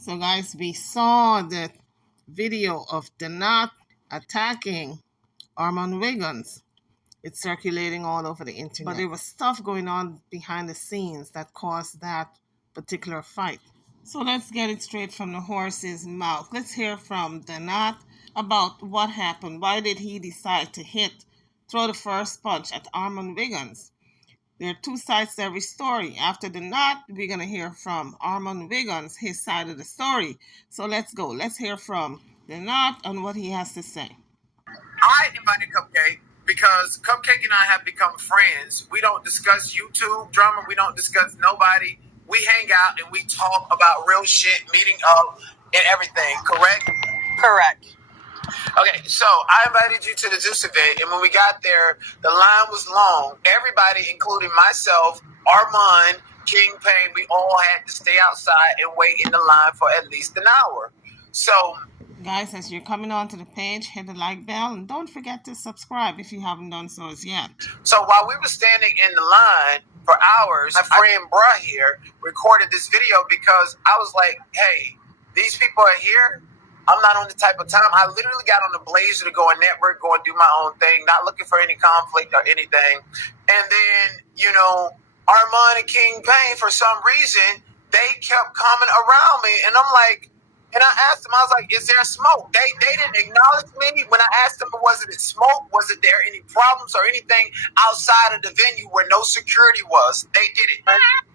So guys, we saw the video of Donat attacking Armon Wiggins. It's circulating all over the internet. But there was stuff going on behind the scenes that caused that particular fight. So let's get it straight from the horse's mouth. Let's hear from Donat about what happened. Why did he decide to throw the first punch at Armon Wiggins? There are two sides to every story. After the knot, we're going to hear from Armon Wiggins, his side of the story. So let's go. Let's hear from the knot on what he has to say. I invited Cupcake because Cupcake and I have become friends. We don't discuss YouTube drama. We don't discuss nobody. We hang out and we talk about real shit, meeting up and everything. Correct? Correct. Okay, so I invited you to the Zeus event, and when we got there, the line was long. Everybody, including myself, Armon, King Payne, we all had to stay outside and wait in the line for at least an hour. So, guys, as you're coming onto the page, hit the like bell, and don't forget to subscribe if you haven't done so as yet. So while we were standing in the line for hours, my friend Bruh here recorded this video because I was like, hey, these people are here. I'm not on the type of time. I literally got on the blazer to go and network, go and do my own thing, not looking for any conflict or anything. And then, Armon and King Payne, for some reason, they kept coming around me. And I'm like, and I asked them, I was like, is there smoke? They didn't acknowledge me. When I asked them, was it smoke? Was it there any problems or anything outside of the venue where no security was? They did it.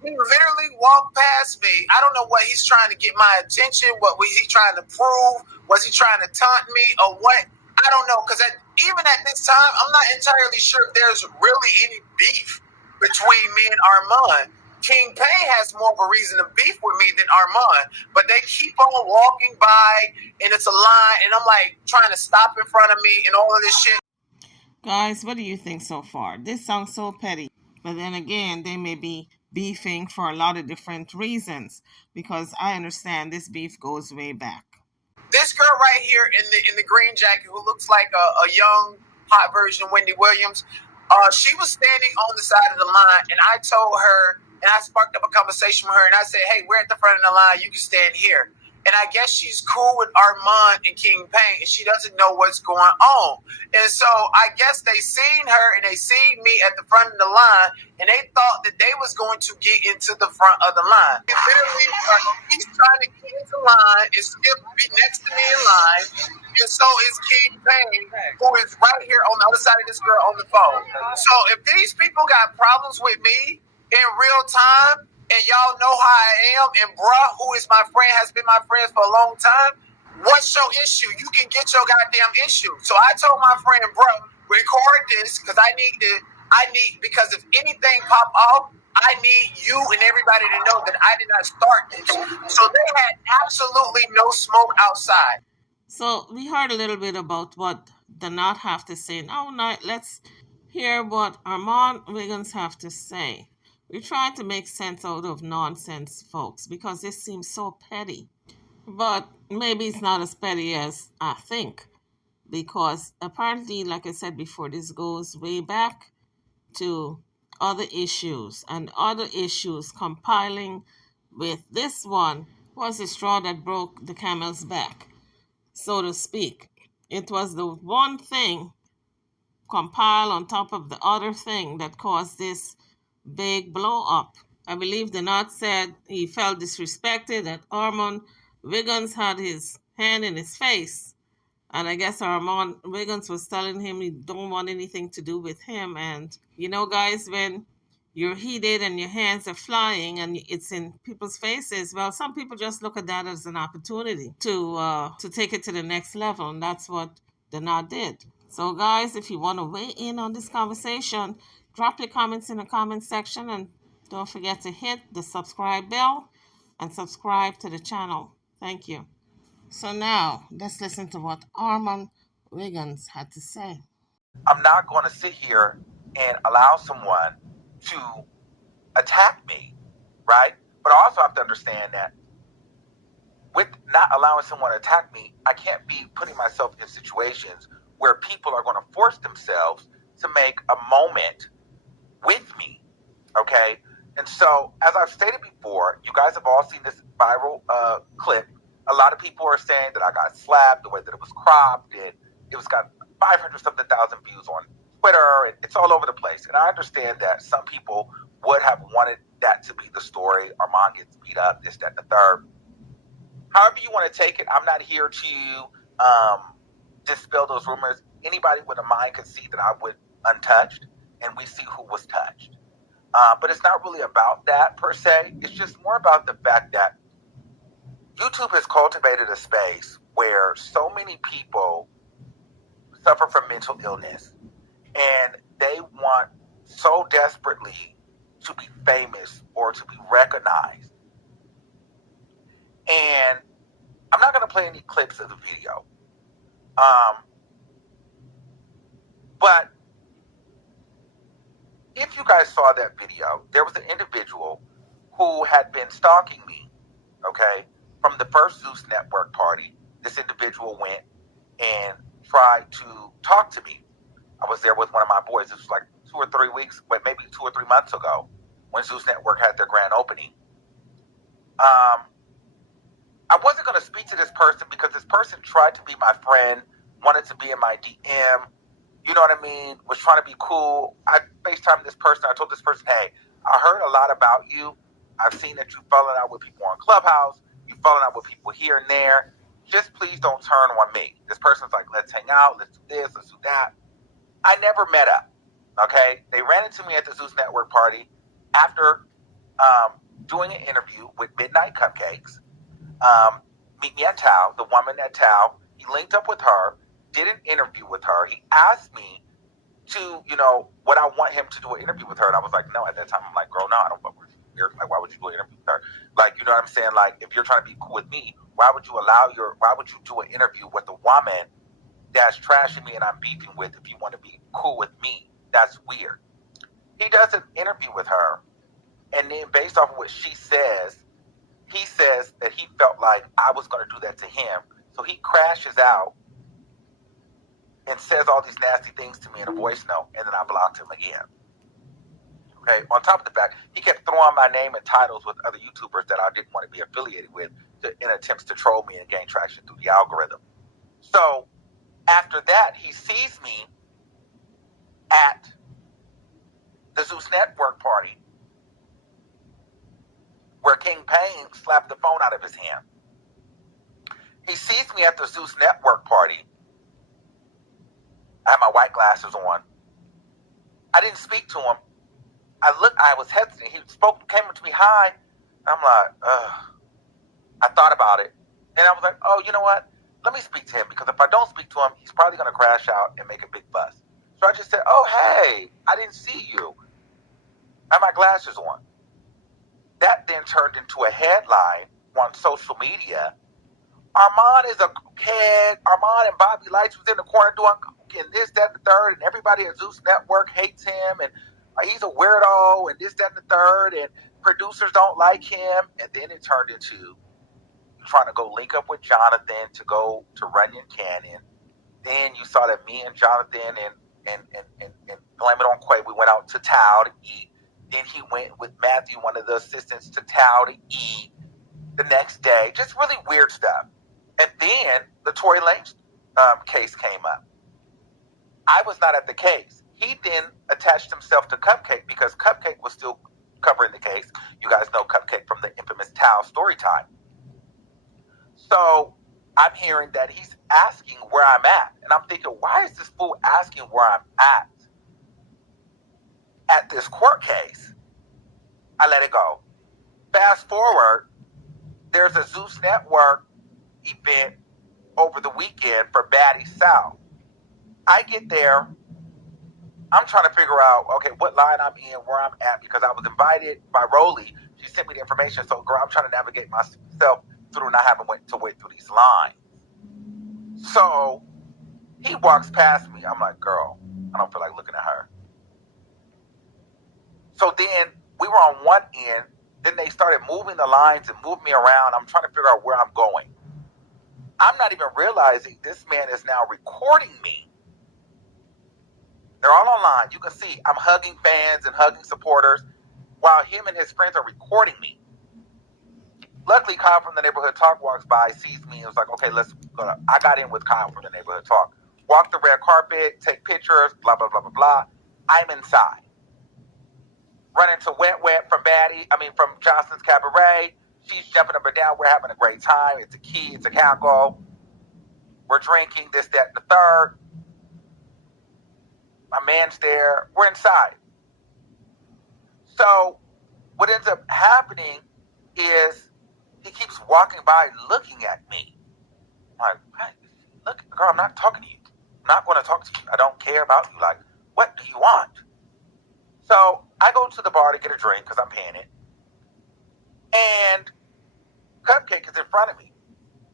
He literally walked past me. I don't know what he's trying to get my attention. What was he trying to prove? Was he trying to taunt me or what? I don't know. Because even at this time, I'm not entirely sure if there's really any beef between me and Armon. King Payne has more of a reason to beef with me than Armon, but they keep on walking by, and it's a line, and I'm like trying to stop in front of me and all of this shit. Guys, what do you think so far? This sounds so petty, but then again, they may be beefing for a lot of different reasons, because I understand this beef goes way back. This girl right here in the green jacket, who looks like a young hot version of Wendy Williams, she was standing on the side of the line, and I told her. And I sparked up a conversation with her, and I said, hey, we're at the front of the line. You can stand here. And I guess she's cool with Armon and King Payne, and she doesn't know what's going on. And so I guess they seen her, and they seen me at the front of the line, and they thought that they was going to get into the front of the line. And literally, he's trying to get into line and still be next to me in line. And so is King Payne, who is right here on the other side of this girl on the phone. So if these people got problems with me, in real time, and y'all know how I am, and Bruh, who is my friend, has been my friend for a long time, what's your issue? You can get your goddamn issue. So I told my friend, Bruh, record this, because because if anything pop off, I need you and everybody to know that I did not start this. So they had absolutely no smoke outside. So we heard a little bit about what the Knot have to say. Now let's hear what Armon Wiggins have to say. We're trying to make sense out of nonsense, folks, because this seems so petty. But maybe it's not as petty as I think, because apparently, like I said before, this goes way back to other issues, and other issues compiling with this one was the straw that broke the camel's back, so to speak. It was the one thing compiled on top of the other thing that caused this big blow up. I believe the Knot said he felt disrespected, that Armon Wiggins had his hand in his face. And I guess Armon Wiggins was telling him he don't want anything to do with him. And guys, when you're heated and your hands are flying and it's in people's faces, well, some people just look at that as an opportunity to take it to the next level. And that's what the Knot did. So guys, if you want to weigh in on this conversation, drop your comments in the comment section, and don't forget to hit the subscribe bell and subscribe to the channel. Thank you. So now, let's listen to what Armon Wiggins had to say. I'm not going to sit here and allow someone to attack me, right? But I also have to understand that with not allowing someone to attack me, I can't be putting myself in situations where people are going to force themselves to make a moment with me, okay? And so, as I've stated before, you guys have all seen this viral clip a lot of people are saying that I got slapped, the way that it was cropped, and it was got 500 something thousand views on Twitter, and it's all over the place. And I understand that some people would have wanted that to be the story. Armon gets beat up, this, that, and the third. However you want to take it, I'm not here to dispel those rumors. Anybody with a mind could see that I went untouched, and we see who was touched. But it's not really about that per se. It's just more about the fact that YouTube has cultivated a space where so many people suffer from mental illness, and they want so desperately to be famous or to be recognized. And I'm not going to play any clips of the video. But if you guys saw that video, there was an individual who had been stalking me, okay, from the first Zeus Network party. This individual went and tried to talk to me. I was there with one of my boys. This was like 2 or 3 weeks, maybe 2 or 3 months ago, when Zeus Network had their grand opening. I wasn't going to speak to this person because this person tried to be my friend, wanted to be in my DM, you know what I mean, was trying to be cool. I FaceTimed this person. I told this person, hey, I heard a lot about you. I've seen that you've fallen out with people on Clubhouse. You've fallen out with people here and there. Just please don't turn on me. This person's like, let's hang out. Let's do this. Let's do that. I never met up. Okay? They ran into me at the Zeus Network party after doing an interview with Midnight Cupcakes. Meet me at Tao, the woman at Tao. He linked up with her, did an interview with her. He asked me to, would I want him to do an interview with her? And I was like, no. At that time, I'm like, girl, no, I don't fuck with you. Like, why would you do an interview with her? Like, you know what I'm saying? Like, if you're trying to be cool with me, why would you do an interview with a woman that's trashing me and I'm beefing with if you want to be cool with me? That's weird. He does an interview with her, and then based off of what she says, he says that he felt like I was going to do that to him. So he crashes out and says all these nasty things to me in a voice note, and then I blocked him again. Okay. On top of the fact, he kept throwing my name and titles with other YouTubers that I didn't want to be affiliated with in attempts to troll me and gain traction through the algorithm. So after that, he sees me at the Zeus Network party where King Payne slapped the phone out of his hand. He sees me at the Zeus Network party. I had my white glasses on. I didn't speak to him. I was hesitant. He came up to me, hi. I'm like, I thought about it. And I was like, oh, you know what? Let me speak to him, because if I don't speak to him, he's probably going to crash out and make a big fuss. So I just said, oh, hey, I didn't see you. I had my glasses on. That then turned into a headline on social media. Armon is a kid. Armon and Bobby Lights was in the corner doing and this, that, and the third, and everybody at Zeus Network hates him, and he's a weirdo, and this, that, and the third, and producers don't like him. And then it turned into trying to go link up with Jonathan to go to Runyon Canyon. Then you saw that me and Jonathan and Blame It on Quay, we went out to Tao to eat. Then he went with Matthew, one of the assistants, to Tao to eat the next day. Just really weird stuff. And then the Tory Lanez case came up. I was not at the case. He then attached himself to Cupcake because Cupcake was still covering the case. You guys know Cupcake from the infamous Tao story time. So I'm hearing that he's asking where I'm at. And I'm thinking, why is this fool asking where I'm at this court case? I let it go. Fast forward, there's a Zeus Network event over the weekend for Baddie South. I get there. I'm trying to figure out, okay, what line I'm in, where I'm at, because I was invited by Rolly. She sent me the information. So, girl, I'm trying to navigate myself through not having to wait through these lines. So he walks past me. I'm like, girl, I don't feel like looking at her. So then we were on one end. Then they started moving the lines and moving me around. I'm trying to figure out where I'm going. I'm not even realizing this man is now recording me. They're all online. You can see I'm hugging fans and hugging supporters while him and his friends are recording me. Luckily, Kyle from the Neighborhood Talk walks by, sees me, and was like, okay, let's go. I got in with Kyle from the Neighborhood Talk. Walk the red carpet, take pictures, blah, blah, blah, blah, blah. I'm inside. Run into Wet from Johnson's Cabaret. She's jumping up and down. We're having a great time. It's a key, it's a cackle. We're drinking this, that, and the third. My man's there. We're inside. So what ends up happening is he keeps walking by looking at me. I'm like, hey, look, girl, I'm not talking to you. I'm not going to talk to you. I don't care about you. Like, what do you want? So I go to the bar to get a drink because I'm paying it. And Cupcake is in front of me.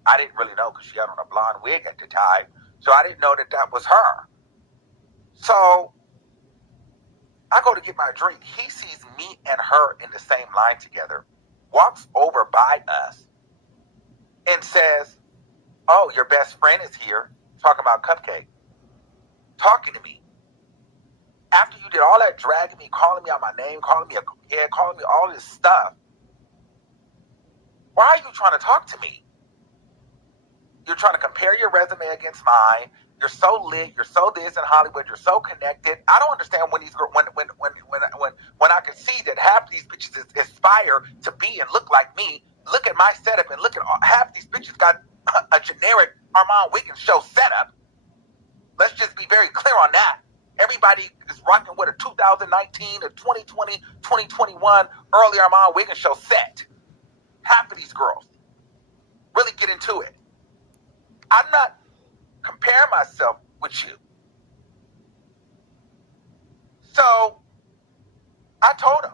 I didn't really know because she had on a blonde wig at the time. So I didn't know that that was her. So I go to get my drink. He sees me and her in the same line together, walks over by us, and says, oh, your best friend is here, talking about Cupcake, talking to me. After you did all that dragging me, calling me out my name, calling me a cokehead, calling me all this stuff, why are you trying to talk to me? You're trying to compare your resume against mine. You're so lit. You're so this in Hollywood. You're so connected. I don't understand when these when I can see that half these bitches aspire to be and look like me. Look at my setup and look at half these bitches got a generic Armon Wiggins show setup. Let's just be very clear on that. Everybody is rocking with a 2019 or 2020, 2021 early Armon Wiggins show set. Half of these girls really get into it. I'm not comparing myself with you. So I told him,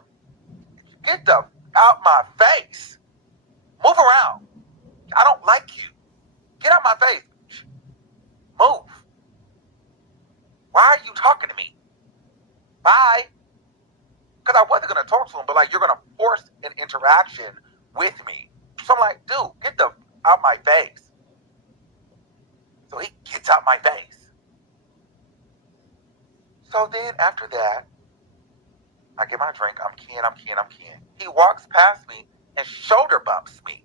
get the out my face. Move around. I don't like you. Get out my face. Move. Why are you talking to me? Bye. Because I wasn't going to talk to him, but like, you're going to force an interaction with me. So I'm like, dude, get the out my face. So he gets out my face. So then after that, I get my drink. I'm keying. He walks past me and shoulder bumps me.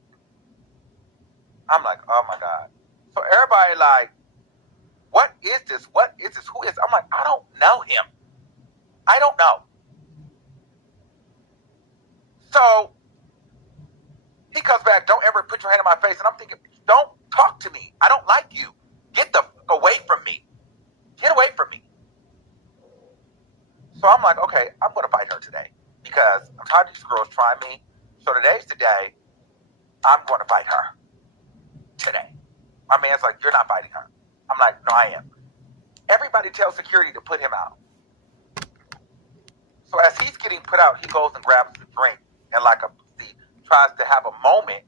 I'm like, oh my God. So everybody like, what is this? What is this? Who is? I'm like, I don't know him. I don't know. So he comes back, don't ever put your hand in my face. And I'm thinking, don't talk to me. I don't like you. Get the fuck away from me. Get away from me. So I'm like, okay, I'm going to fight her today because I'm tired of these girls trying me. So today's the day I'm going to fight her today. My man's like, you're not fighting her. I'm like, no, I am. Everybody tells security to put him out. So as he's getting put out, he goes and grabs the drink and tries to have a moment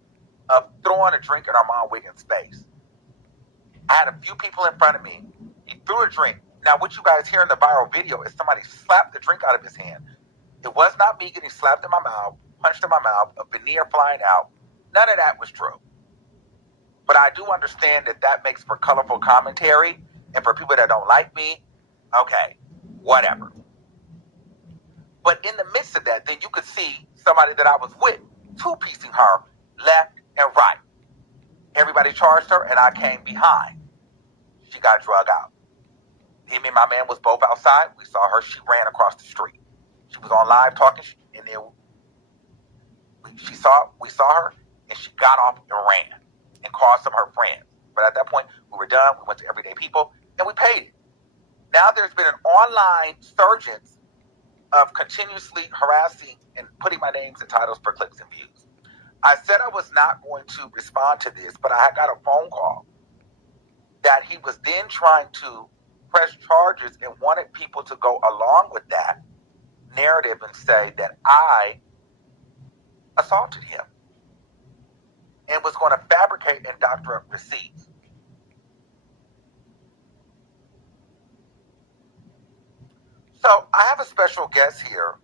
of throwing a drink in Armon Wiggins' face. I had a few people in front of me. He threw a drink. Now, what you guys hear in the viral video is somebody slapped the drink out of his hand. It was not me getting slapped in my mouth, punched in my mouth, a veneer flying out. None of that was true. But I do understand that that makes for colorful commentary. And for people that don't like me, okay, whatever. But in the midst of that, then you could see somebody that I was with two-piecing her left and right. Everybody charged her, and I came behind. She got drug out. Him and my man was both outside. We saw her. She ran across the street. She was on live talking, and then we saw her, and she got off and ran and called some of her friends. But at that point, we were done. We went to Everyday People, and we paid it. Now there's been an online surgence of continuously harassing and putting my names and titles for clicks and views. I said I was not going to respond to this, but I got a phone call that he was then trying to press charges and wanted people to go along with that narrative and say that I assaulted him and was going to fabricate and doctor up receipts. So I have a special guest here.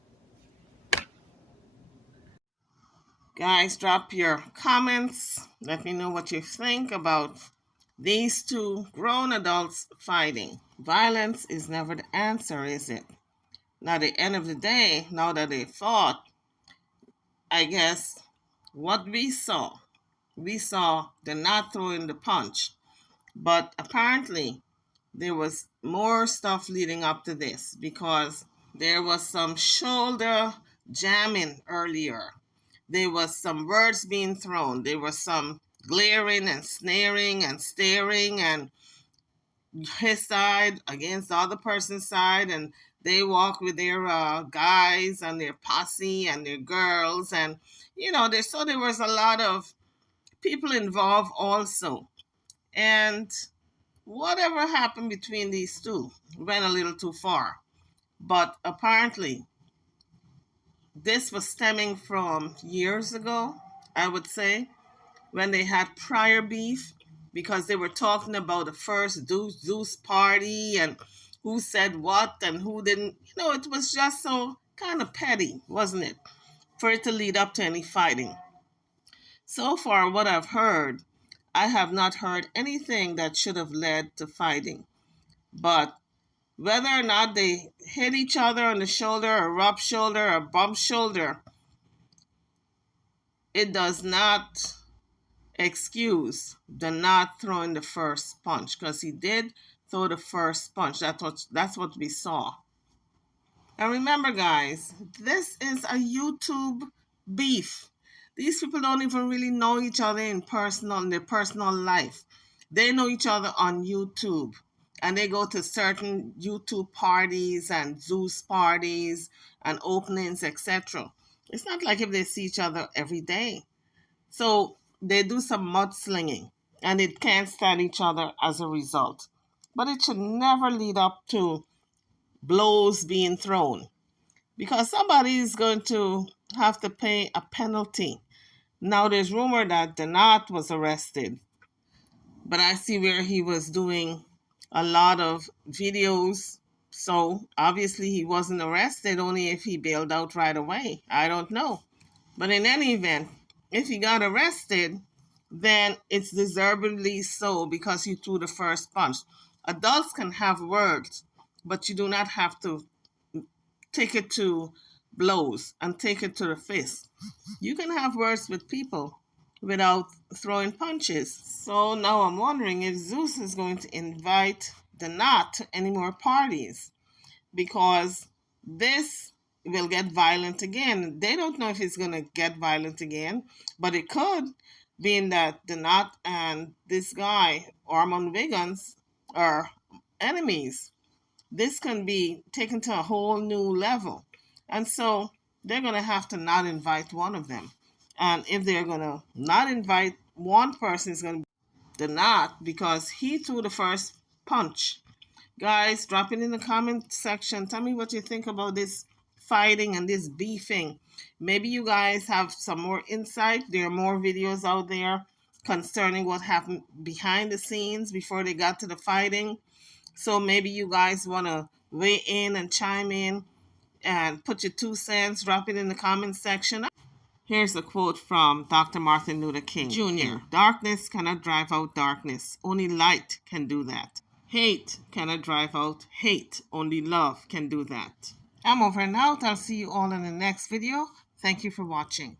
Guys, drop your comments. Let me know what you think about these two grown adults fighting. Violence is never the answer, is it? Now, at the end of the day, now that they fought, I guess what we saw the not throwing the punch, but apparently there was more stuff leading up to this because there was some shoulder jamming earlier. There was some words being thrown. There was some glaring and snaring and staring and his side against the other person's side, and they walk with their guys and their posse and their girls, and there was a lot of people involved also. And whatever happened between these two went a little too far. But apparently, this was stemming from years ago, I would say, when they had prior beef, because they were talking about the first Zeus party and who said what and who didn't. It was just so kind of petty, wasn't it, for it to lead up to any fighting. So far, what I've heard, I have not heard anything that should have led to fighting. But whether or not they hit each other on the shoulder or rub shoulder or bump shoulder, it does not excuse the not throwing the first punch, because he did throw the first punch. That's what we saw. And remember, guys, this is a YouTube beef. These people don't even really know each other in their personal life. They know each other on YouTube, and they go to certain YouTube parties and Zeus parties and openings, etc. It's not like if they see each other every day. So they do some mudslinging, and it can't stand each other as a result. But it should never lead up to blows being thrown, because somebody is going to have to pay a penalty. Now there's rumor that Donat was arrested, but I see where he was doing a lot of videos, so obviously he wasn't arrested, only if he bailed out right away. I don't know. But in any event, if he got arrested, then it's deservedly so, because he threw the first punch. Adults can have words, but you do not have to take it to blows and take it to the fist. You can have words with people without throwing punches. So now I'm wondering if Zeus is going to invite the Knot to any more parties, because this will get violent again. They don't know if it's going to get violent again, but it could, being that the Knot and this guy, Armon Wiggins, are enemies. This can be taken to a whole new level. And so they're going to have to not invite one of them. And if they're going to not invite one person, it's going to be the Knot, because he threw the first punch. Guys, drop it in the comment section. Tell me what you think about this fighting and this beefing. Maybe you guys have some more insight. There are more videos out there concerning what happened behind the scenes before they got to the fighting. So maybe you guys want to weigh in and chime in and put your 2 cents. Drop it in the comment section. Here's a quote from Dr. Martin Luther King Jr. Darkness cannot drive out darkness. Only light can do that. Hate cannot drive out hate. Only love can do that. I'm over and out. I'll see you all in the next video. Thank you for watching.